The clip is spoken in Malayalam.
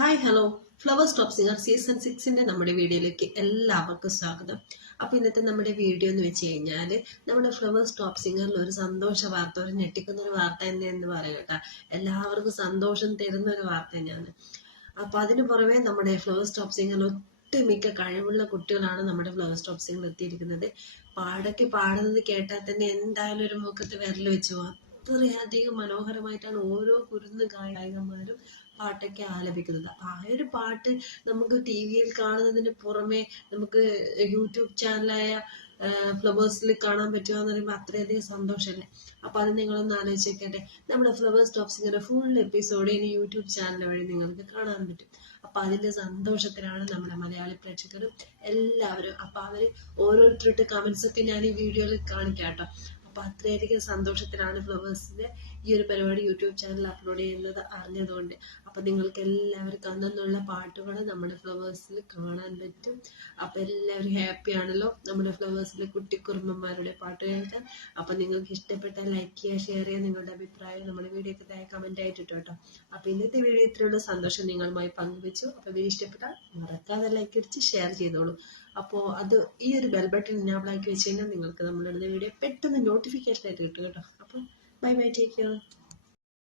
Hi hello flower stop singer season സിക്സിന്റെ നമ്മുടെ വീഡിയോയിലേക്ക് എല്ലാവർക്കും സ്വാഗതം. അപ്പോൾ ഇന്നത്തെ നമ്മുടെ വീഡിയോ എന്ന് വെച്ച് കഴിഞ്ഞാൽ നമ്മുടെ ഫ്ലവർ സ്റ്റോപ്പ് സിംഗറിൽ ഒരു സന്തോഷ വാർത്ത ഒരു ഞെട്ടിക്കുന്ന ഒരു വാർത്ത തന്നെ എന്ന് പറയാം കേട്ടോ. എല്ലാവർക്കും സന്തോഷം തരുന്ന ഒരു വാർത്ത തന്നെയാണ്. അപ്പൊ അതിന് പുറമെ നമ്മുടെ ഫ്ലവർ സ്റ്റോപ്പ് സിംഗറിൽ ഒട്ടുമിക്ക കഴിവുള്ള കുട്ടികളാണ് നമ്മുടെ ഫ്ലവർ സ്റ്റോപ്പ് സിംഗറിൽ എത്തിയിരിക്കുന്നത്. പാടൊക്കെ പാടുന്നത് കേട്ടാൽ തന്നെ എന്തായാലും ഒരു മുഖത്ത് വിരൽ വെച്ച് പോകാം അത്രയധികം മനോഹരമായിട്ടാണ് ഓരോ കുരുന്ന് ഗായകന്മാരും പാട്ടൊക്കെ ആലപിക്കുന്നത്. ആ ഒരു പാട്ട് നമുക്ക് ടി വിയിൽ കാണുന്നതിന് പുറമെ നമുക്ക് യൂട്യൂബ് ചാനലായ ഫ്ലവേഴ്സിൽ കാണാൻ പറ്റുക എന്ന് പറയുമ്പോൾ അത്രയധികം സന്തോഷമല്ലേ? അപ്പൊ അത് നിങ്ങളൊന്ന് ആലോചിച്ചേക്കട്ടെ. നമ്മുടെ ഫ്ലവേഴ്സ് ടോപ്പ് സിംഗറെ ഫുൾ എപ്പിസോഡ് ഇനി യൂട്യൂബ് ചാനൽ വഴി നിങ്ങൾക്ക് കാണാൻ പറ്റും. അപ്പൊ അതിന്റെ സന്തോഷത്തിലാണ് നമ്മുടെ മലയാളി പ്രേക്ഷകരും എല്ലാവരും. അപ്പൊ അവർ ഓരോരുത്തരുടെ ഒക്കെ ഞാൻ ഈ വീഡിയോയിൽ കാണിക്കാം കേട്ടോ. അപ്പൊ അത്രയധികം സന്തോഷത്തിലാണ് ഫ്ലവേഴ്സിന്റെ ഈ ഒരു പരിപാടി യൂട്യൂബ് ചാനലിൽ അപ്ലോഡ് ചെയ്യുന്നത് അറിഞ്ഞതുകൊണ്ട് അപ്പൊ നിങ്ങൾക്ക് എല്ലാവർക്കും അന്നുള്ള പാട്ടുകൾ നമ്മുടെ ഫ്ലവേഴ്സിൽ കാണാൻ പറ്റും. അപ്പൊ എല്ലാവരും ഹാപ്പി ആണല്ലോ നമ്മുടെ ഫ്ലവേഴ്സിലെ കുട്ടിക്കുറുമ്പന്മാരുടെ പാട്ട് കേൾക്കാൻ. അപ്പൊ നിങ്ങൾക്ക് ഇഷ്ടപ്പെട്ട ലൈക്ക് ചെയ്യുക ഷെയർ ചെയ്യുക നിങ്ങളുടെ അഭിപ്രായം നമ്മുടെ വീഡിയോക്ക് താഴെ കമന്റ് ആയിട്ട് ഇട്ടോ കേട്ടോ അപ്പൊ ഇന്നത്തെ വീഡിയോ ഇത്രയുള്ള. സന്തോഷം നിങ്ങളുമായി പങ്കുവെച്ചു. അപ്പൊ വീഡിയോ ഇഷ്ടപ്പെട്ടാൽ മറക്കാതെ ലൈക്ക് അടിച്ച് ഷെയർ ചെയ്തോളൂ. അപ്പോൾ അത് ഈ ഒരു ബെൽ ബട്ടൺ ഇനാബിൾ ആക്കി വെച്ച് കഴിഞ്ഞാൽ നിങ്ങൾക്ക് നമ്മളിടുന്ന വീഡിയോ പെട്ടെന്ന് നോട്ടിഫിക്കേഷൻ ആയിട്ട് കിട്ടും കേട്ടോ. അപ്പോൾ bye bye take care.